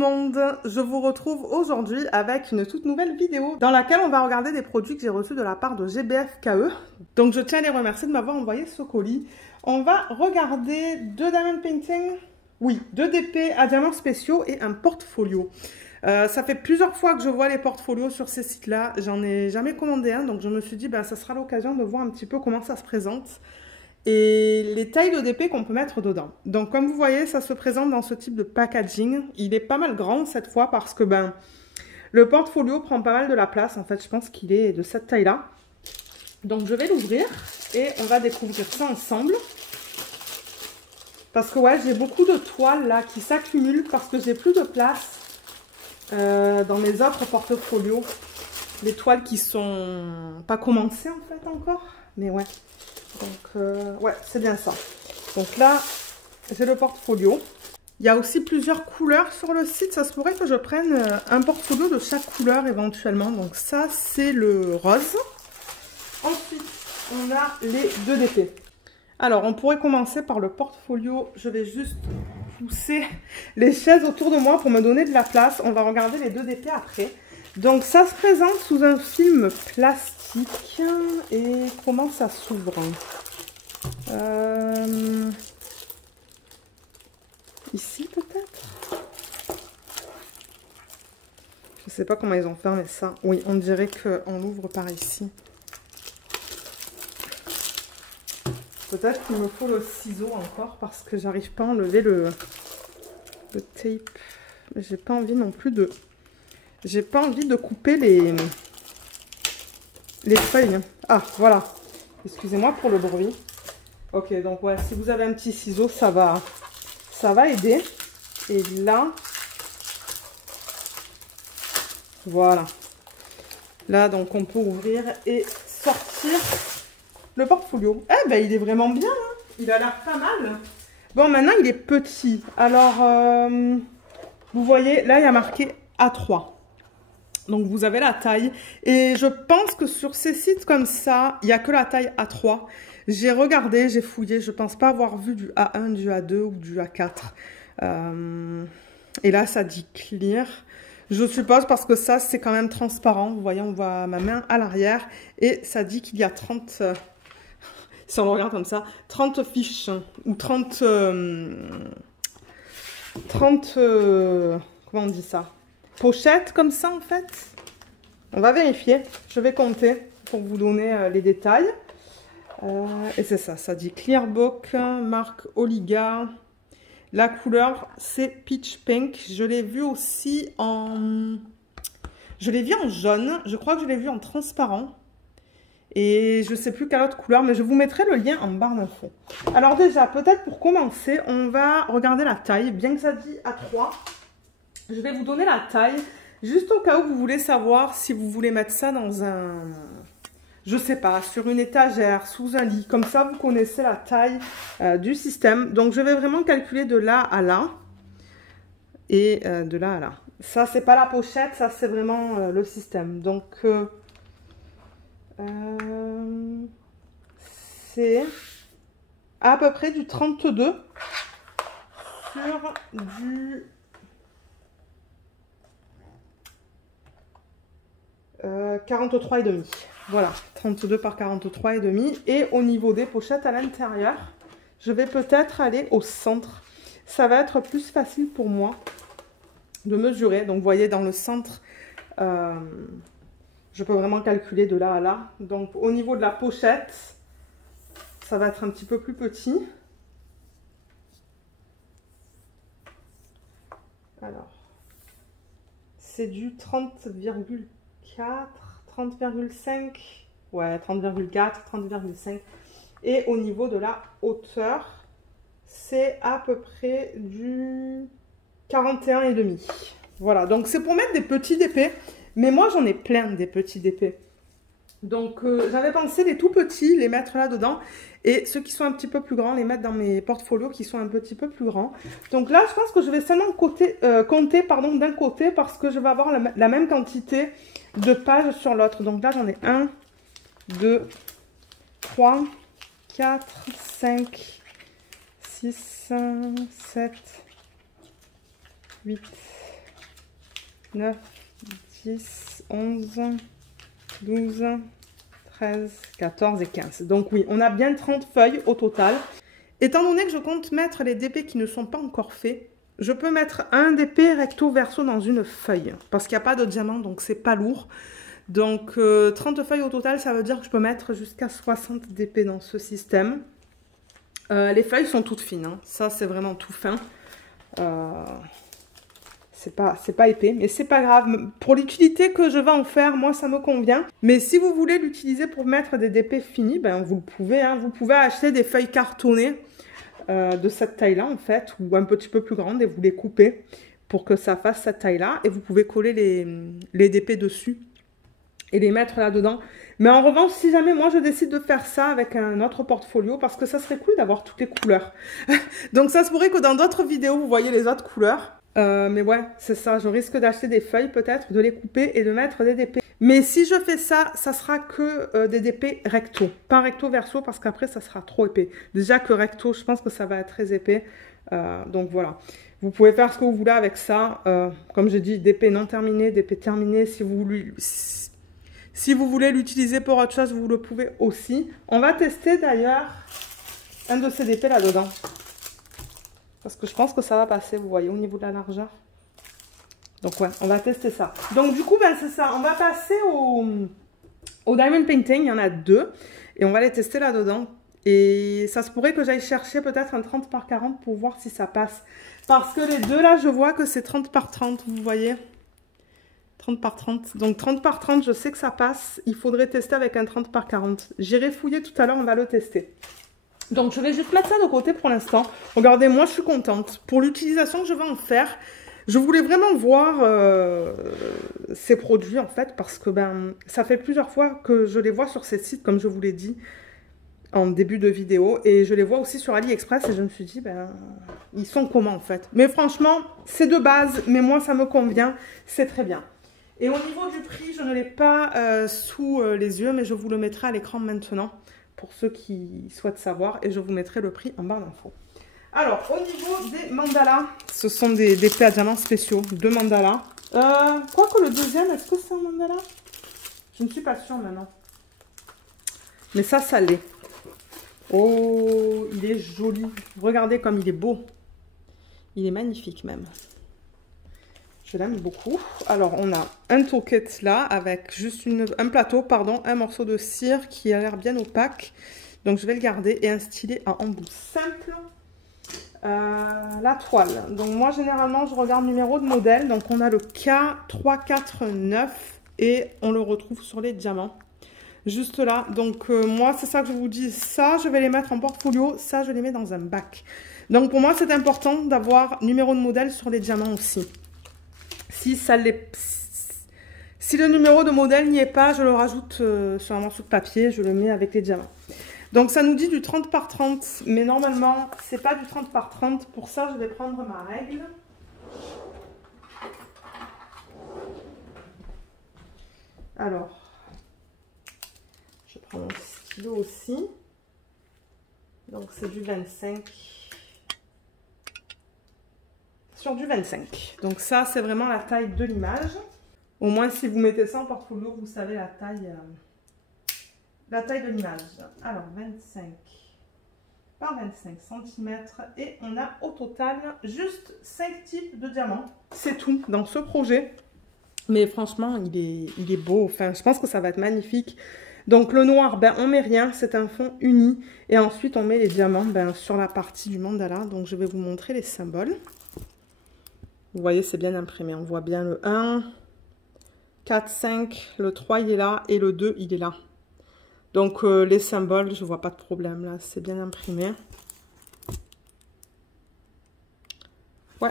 monde, je vous retrouve aujourd'hui avec une toute nouvelle vidéo dans laquelle on va regarder des produits que j'ai reçus de la part de GBFKE. Donc je tiens à les remercier de m'avoir envoyé ce colis. On va regarder deux diamond painting, oui, deux DP à diamants spéciaux et un portfolio. Ça fait plusieurs fois que je vois les portfolios sur ces sites-là, j'en ai jamais commandé un, donc je me suis dit ça sera l'occasion de voir un petit peu comment ça se présente. Et les tailles de DP qu'on peut mettre dedans. Donc comme vous voyez, ça se présente dans ce type de packaging. Il est pas mal grand cette fois parce que le portfolio prend pas mal de la place. En fait, je pense qu'il est de cette taille-là. Donc je vais l'ouvrir et on va découvrir ça ensemble. Parce que ouais, j'ai beaucoup de toiles là qui s'accumulent parce que j'ai plus de place dans mes autres portfolios. Les toiles qui sont pas commencées en fait encore. Mais ouais. Donc, ouais, c'est bien ça. Donc là, j'ai le portfolio. Il y a aussi plusieurs couleurs sur le site. Ça se pourrait que je prenne un portfolio de chaque couleur éventuellement. Donc ça, c'est le rose. Ensuite, on a les deux DP. Alors, on pourrait commencer par le portfolio. Je vais juste pousser les chaises autour de moi pour me donner de la place. On va regarder les deux DP après. Donc, ça se présente sous un film plastique. Et comment ça s'ouvre? Ici peut-être? Je sais pas comment ils ont fermé ça. Oui, on dirait qu'on l'ouvre par ici. Peut-être qu'il me faut le ciseau encore parce que j'arrive pas à enlever le tape. Mais j'ai pas envie non plus de... J'ai pas envie de couper les feuilles. Ah, voilà. Excusez-moi pour le bruit. Ok, donc ouais, si vous avez un petit ciseau, ça va aider. Et là, voilà. Là, donc, on peut ouvrir et sortir le portfolio. Eh ben, il est vraiment bien, hein. Il a l'air pas mal. Bon, maintenant, il est petit. Alors, vous voyez, là, il y a marqué A3. Donc, vous avez la taille. Et je pense que sur ces sites comme ça, il n'y a que la taille A3. J'ai regardé, j'ai fouillé. Je ne pense pas avoir vu du A1, du A2 ou du A4. Et là, ça dit clear. Je suppose parce que ça, c'est quand même transparent. Vous voyez, on voit ma main à l'arrière. Et ça dit qu'il y a 30... si on le regarde comme ça, 30 fiches. Ou 30... comment on dit ça? Pochette comme ça en fait. On va vérifier. Je vais compter pour vous donner les détails. Et c'est ça. Ça dit Clearbook, marque Oliga. La couleur c'est Peach Pink. Je l'ai vu aussi en... Je l'ai vu en jaune. Je crois que je l'ai vu en transparent. Et je ne sais plus quelle autre couleur. Mais je vous mettrai le lien en barre d'infos. Alors déjà, peut-être pour commencer, on va regarder la taille. Bien que ça dit A3. Je vais vous donner la taille, juste au cas où vous voulez savoir si vous voulez mettre ça dans un, je sais pas, sur une étagère, sous un lit. Comme ça, vous connaissez la taille du système. Donc, je vais vraiment calculer de là à là et de là à là. Ça, c'est pas la pochette, ça, c'est vraiment le système. Donc, c'est à peu près du 32 sur du... 43,5. Voilà, 32 par 43,5. Et au niveau des pochettes à l'intérieur, je vais peut-être aller au centre. Ça va être plus facile pour moi de mesurer. Donc, vous voyez, dans le centre, je peux vraiment calculer de là à là. Donc, au niveau de la pochette, ça va être un petit peu plus petit. Alors, c'est du 30,4, 30,5, ouais, 30,4, 30,5. Et au niveau de la hauteur, c'est à peu près du 41,5. Voilà, donc c'est pour mettre des petits DP. Mais moi, j'en ai plein des petits DP. Donc, j'avais pensé les tout petits, les mettre là-dedans. Et ceux qui sont un petit peu plus grands, les mettre dans mes portfolios qui sont un petit peu plus grands. Donc là, je pense que je vais seulement compter d'un côté parce que je vais avoir la même quantité de pages sur l'autre. Donc là, j'en ai 1, 2, 3, 4, 5, 6, 7, 8, 9, 10, 11, 12, 13, 14 et 15. Donc oui, on a bien 30 feuilles au total. Étant donné que je compte mettre les DP qui ne sont pas encore faits, je peux mettre un DP recto verso dans une feuille. Parce qu'il n'y a pas de diamant, donc c'est pas lourd. Donc 30 feuilles au total, ça veut dire que je peux mettre jusqu'à 60 DP dans ce système. Les feuilles sont toutes fines, hein. Ça c'est vraiment tout fin. C'est pas épais, mais c'est pas grave. Pour l'utilité que je vais en faire, moi ça me convient. Mais si vous voulez l'utiliser pour mettre des DP finis, ben vous le pouvez, hein. Vous pouvez acheter des feuilles cartonnées de cette taille-là en fait, ou un petit peu plus grandes, et vous les coupez pour que ça fasse cette taille-là. Et vous pouvez coller les DP dessus et les mettre là-dedans. Mais en revanche, si jamais moi je décide de faire ça avec un autre portfolio, parce que ça serait cool d'avoir toutes les couleurs. Donc ça se pourrait que dans d'autres vidéos, vous voyez les autres couleurs. Mais ouais, c'est ça. Je risque d'acheter des feuilles peut-être, de les couper et de mettre des DP. Mais si je fais ça, ça sera que des DP recto. Pas recto verso, parce qu'après ça sera trop épais. Déjà que recto, je pense que ça va être très épais. Donc voilà. Vous pouvez faire ce que vous voulez avec ça. Comme j'ai dit, DP non terminé, DP terminé. Si vous voulez l'utiliser pour autre chose, vous le pouvez aussi. On va tester d'ailleurs un de ces DP là-dedans. Parce que je pense que ça va passer, vous voyez, au niveau de la largeur. Donc ouais, on va tester ça. Donc du coup, ben c'est ça. On va passer au Diamond Painting. Il y en a 2. Et on va les tester là-dedans. Et ça se pourrait que j'aille chercher peut-être un 30 par 40 pour voir si ça passe. Parce que les deux là, je vois que c'est 30 par 30, vous voyez. 30 par 30. Donc 30 par 30, je sais que ça passe. Il faudrait tester avec un 30 par 40. J'irai fouiller tout à l'heure, on va le tester. Donc je vais juste mettre ça de côté pour l'instant. Regardez, moi je suis contente. Pour l'utilisation que je vais en faire, je voulais vraiment voir ces produits en fait. Parce que ben ça fait plusieurs fois que je les vois sur ces sites, comme je vous l'ai dit en début de vidéo. Et je les vois aussi sur AliExpress et je me suis dit, ben ils sont comment en fait. Mais franchement, c'est de base, mais moi ça me convient. C'est très bien. Et au niveau du prix, je ne l'ai pas sous les yeux, mais je vous le mettrai à l'écran maintenant pour ceux qui souhaitent savoir. Et je vous mettrai le prix en barre d'infos. Alors, au niveau des mandalas, ce sont des DP à diamants spéciaux, 2 mandalas. Quoique le deuxième, est-ce que c'est un mandala? Je ne suis pas sûre maintenant. Mais ça l'est. Oh, il est joli. Regardez comme il est beau. Il est magnifique même. Je l'aime beaucoup. Alors, on a un toquette là avec juste un plateau, pardon, un morceau de cire qui a l'air bien opaque. Donc, je vais le garder et un stylet à embout simple. La toile. Donc, moi, généralement, je regarde numéro de modèle. Donc, on a le K349 et on le retrouve sur les diamants. Juste là. Donc, moi, c'est ça que je vous dis. Ça, je vais les mettre en portfolio. Ça, je les mets dans un bac. Donc, pour moi, c'est important d'avoir numéro de modèle sur les diamants aussi. Si le numéro de modèle n'y est pas, je le rajoute sur un morceau de papier, je le mets avec les diamants. Donc ça nous dit du 30 par 30, mais normalement, c'est pas du 30 par 30. Pour ça, je vais prendre ma règle. Alors, je prends mon stylo aussi. Donc c'est du 25. Sur du 25. Donc ça, c'est vraiment la taille de l'image. Au moins, si vous mettez ça en portfolio, vous savez la taille de l'image. Alors, 25 par 25 cm. Et on a au total juste 5 types de diamants. C'est tout dans ce projet. Mais franchement, il est beau. Enfin, je pense que ça va être magnifique. Donc, le noir, ben, on met rien. C'est un fond uni. Et ensuite, on met les diamants ben, sur la partie du mandala. Donc, je vais vous montrer les symboles. Vous voyez, c'est bien imprimé. On voit bien le 1, 4, 5, le 3, il est là. Et le 2, il est là. Donc, les symboles, je ne vois pas de problème là. C'est bien imprimé. Ouais,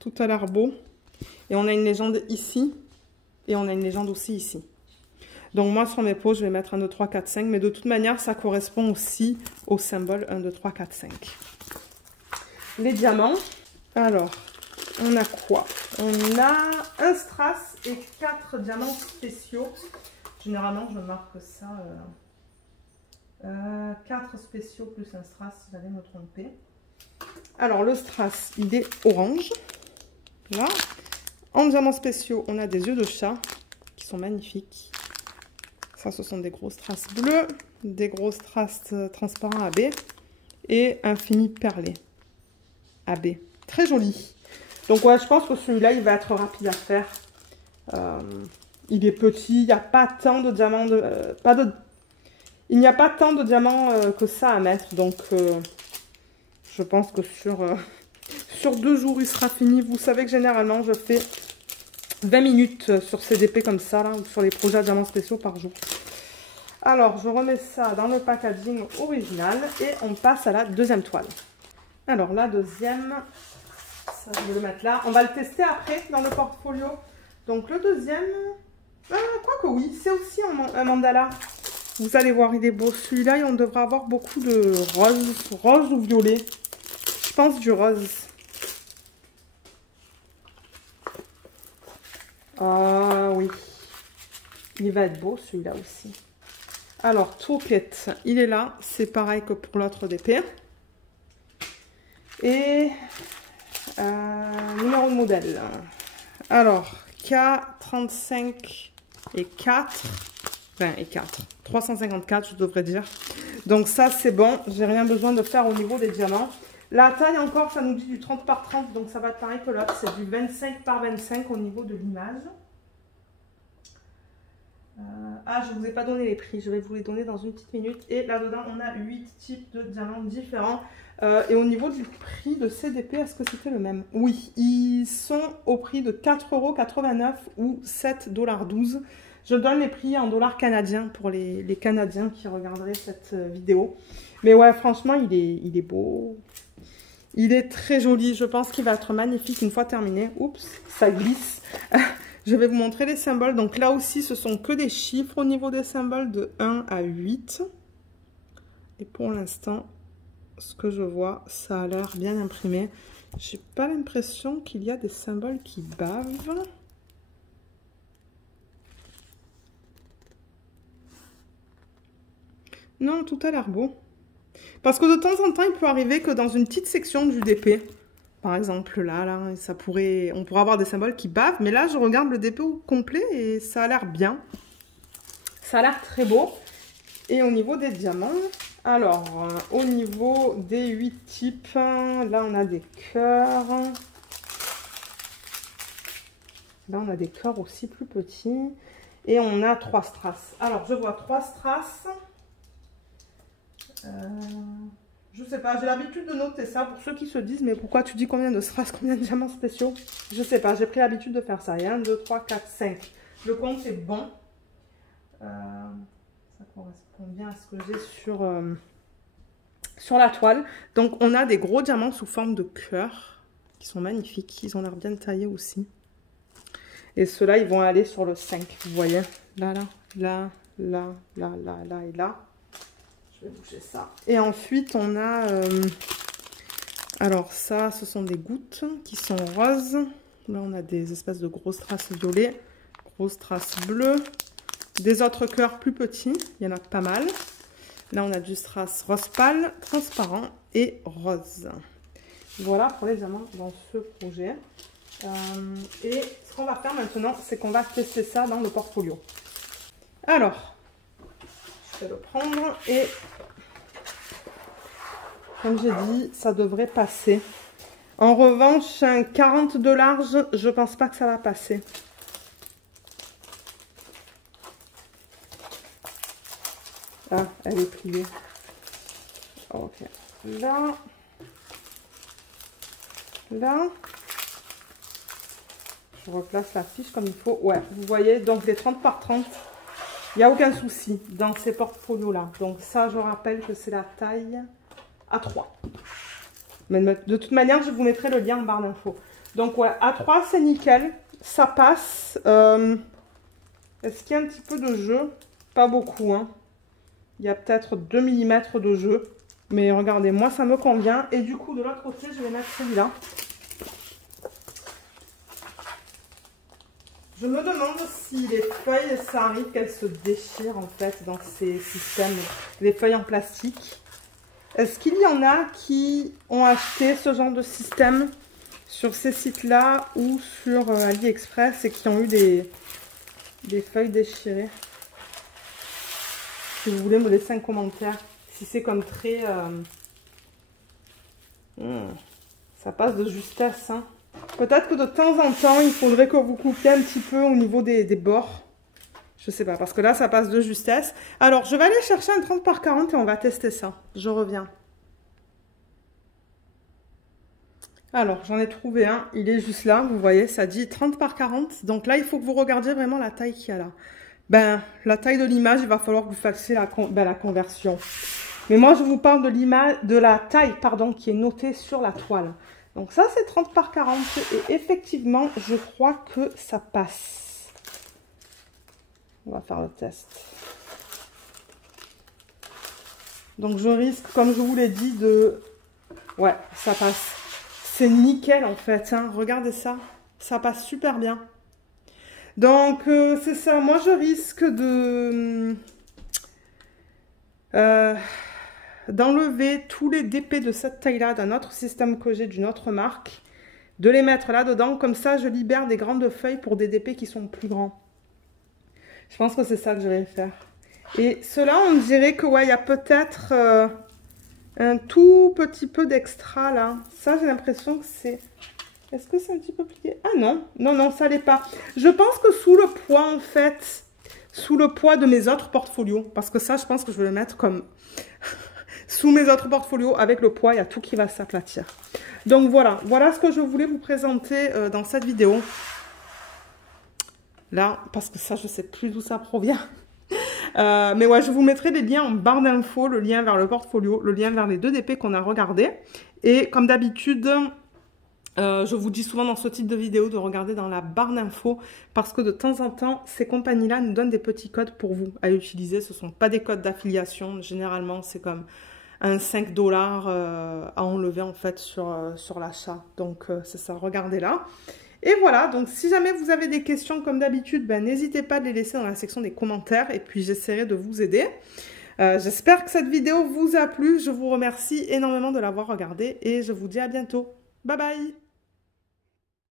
tout a l'air beau. Et on a une légende ici. Et on a une légende aussi ici. Donc, moi, sur mes pots, je vais mettre 1, 2, 3, 4, 5. Mais de toute manière, ça correspond aussi au symbole 1, 2, 3, 4, 5. Les diamants. Alors... on a quoi? On a un strass et 4 diamants spéciaux. Généralement, je marque ça 4 spéciaux plus un strass si j'allais me tromper. Alors, le strass, il est orange. Là. En diamants spéciaux, on a des yeux de chat qui sont magnifiques. Ça, ce sont des grosses strass bleues, des grosses strass transparents AB et un fini perlé AB. Très joli. Donc ouais, je pense que celui-là, il va être rapide à faire. Il est petit, il n'y a pas tant de diamants, il n'y a pas tant de diamants que ça à mettre. Donc je pense que sur 2 jours, il sera fini. Vous savez que généralement, je fais 20 minutes sur ces épées comme ça, là, ou sur les projets à diamants spéciaux par jour. Alors, je remets ça dans le packaging original et on passe à la deuxième toile. Alors, la deuxième, ça, je vais le mettre là. On va le tester après dans le portfolio. Donc, le deuxième, quoique oui, c'est aussi un mandala. Vous allez voir, il est beau. Celui-là, on devrait avoir beaucoup de rose ou violet. Je pense du rose. Ah oui, il va être beau celui-là aussi. Alors, toolkit, il est là. C'est pareil que pour l'autre d'épée. Et numéro de modèle. Alors, K35 et 4. Enfin, et 4. 354, je devrais dire. Donc ça, c'est bon. J'ai rien besoin de faire au niveau des diamants. La taille encore, ça nous dit du 30 par 30. Donc ça va être pareil que l'autre. C'est du 25 par 25 au niveau de l'image. Je ne vous ai pas donné les prix, je vais vous les donner dans une petite minute. Et là-dedans, on a 8 types de diamants différents. Et au niveau du prix de CDP, est-ce que c'était le même? Oui, ils sont au prix de 4,89 € ou 7,12 $. Je donne les prix en dollars canadiens pour les Canadiens qui regarderaient cette vidéo. Mais ouais, franchement, il est beau. Il est très joli. Je pense qu'il va être magnifique une fois terminé. Oups, ça glisse. Je vais vous montrer les symboles. Donc là aussi, ce sont que des chiffres au niveau des symboles de 1 à 8. Et pour l'instant, ce que je vois, ça a l'air bien imprimé. J'ai pas l'impression qu'il y a des symboles qui bavent. Non, tout a l'air beau. Parce que de temps en temps, il peut arriver que dans une petite section du DP, par exemple là, on pourrait avoir des symboles qui bavent. Mais là, je regarde le DP au complet et ça a l'air bien. Ça a l'air très beau. Et au niveau des diamants, alors, au niveau des 8 types, là, on a des cœurs. Là, on a des cœurs aussi plus petits. Et on a 3 strass. Alors, je vois 3 strass. Je sais pas, j'ai l'habitude de noter ça pour ceux qui se disent mais pourquoi tu dis combien de strass, combien de diamants spéciaux? Je sais pas, j'ai pris l'habitude de faire ça. Il y a 1, 2, 3, 4, 5. Le compte est bon. Ça correspond bien à ce que j'ai sur la toile. Donc on a des gros diamants sous forme de cœur qui sont magnifiques. Ils ont l'air bien taillés aussi. Et ceux-là, ils vont aller sur le 5. Vous voyez, là, là, là, là, là, là et là. Je vais bouger ça. Et ensuite, on a... alors ça, ce sont des gouttes qui sont roses. Là, on a des espèces de grosses traces violets, grosses traces bleues. Des autres cœurs plus petits. Il y en a pas mal. Là, on a du strass rose pâle, transparent et rose. Voilà pour les diamants dans ce projet. Et ce qu'on va faire maintenant, c'est qu'on va tester ça dans le portfolio. Alors... je vais le prendre et comme j'ai dit, ça devrait passer. En revanche, un 40 de large, je pense pas que ça va passer. Ah, elle est pliée. Ok. Là. Là. Je replace la fiche comme il faut. Ouais, vous voyez, donc les 30 par 30. Il n'y a aucun souci dans ces portfolios-là. Donc ça, je rappelle que c'est la taille A3. Mais de toute manière, je vous mettrai le lien en barre d'infos. Donc ouais, A3, c'est nickel. Ça passe. Est-ce qu'il y a un petit peu de jeu? Pas beaucoup, hein. Il y a peut-être 2 mm de jeu. Mais regardez, moi, ça me convient. Et du coup, de l'autre côté, je vais mettre celui-là. Je me demande si les feuilles, ça arrive qu'elles se déchirent en fait dans ces systèmes, les feuilles en plastique. Est-ce qu'il y en a qui ont acheté ce genre de système sur ces sites-là ou sur AliExpress et qui ont eu des feuilles déchirées. Si vous voulez me laisser un commentaire, si c'est comme très... ça passe de justesse, hein. Peut-être que de temps en temps, il faudrait que vous coupiez un petit peu au niveau des bords. Je sais pas, parce que là, ça passe de justesse. Alors, je vais aller chercher un 30 par 40 et on va tester ça. Je reviens. Alors, j'en ai trouvé un. Il est juste là, vous voyez, ça dit 30 par 40. Donc là, il faut que vous regardiez vraiment la taille qu'il y a là. Ben, la taille de l'image, il va falloir que vous fassiez la conversion. Mais moi, je vous parle de l'image, de la taille, pardon, qui est notée sur la toile. Donc ça, c'est 30 par 40. Et effectivement, je crois que ça passe. On va faire le test. Donc je risque, comme je vous l'ai dit, de... Ouais, ça passe. C'est nickel en fait, hein. Regardez ça. Ça passe super bien. Donc c'est ça. Moi, je risque de... d'enlever tous les DP de cette taille-là d'un autre système que j'ai d'une autre marque. De les mettre là-dedans. Comme ça, je libère des grandes feuilles pour des DP qui sont plus grands. Je pense que c'est ça que je vais faire. Et cela, on dirait que ouais, il y a peut-être un tout petit peu d'extra là. Ça, j'ai l'impression que c'est... Est-ce que c'est un petit peu plié? Ah non, non, non, ça l'est pas. Je pense que sous le poids, en fait, sous le poids de mes autres portfolios, parce que ça, je pense que je vais le mettre comme... sous mes autres portfolios, avec le poids, il y a tout qui va s'aplatir. Donc voilà, voilà ce que je voulais vous présenter dans cette vidéo. Là, parce que ça, je sais plus d'où ça provient. Mais ouais, je vous mettrai les liens en barre d'infos, le lien vers le portfolio, le lien vers les 2 DP qu'on a regardés. Et comme d'habitude, je vous dis souvent dans ce type de vidéo de regarder dans la barre d'infos parce que de temps en temps, ces compagnies-là nous donnent des petits codes pour vous à utiliser. Ce ne sont pas des codes d'affiliation. Généralement, c'est comme un 5 $ à enlever en fait sur l'achat. Donc, c'est ça, regardez là. Et voilà, donc si jamais vous avez des questions comme d'habitude, ben, n'hésitez pas à les laisser dans la section des commentaires et puis j'essaierai de vous aider. J'espère que cette vidéo vous a plu, je vous remercie énormément de l'avoir regardée et je vous dis à bientôt. Bye bye!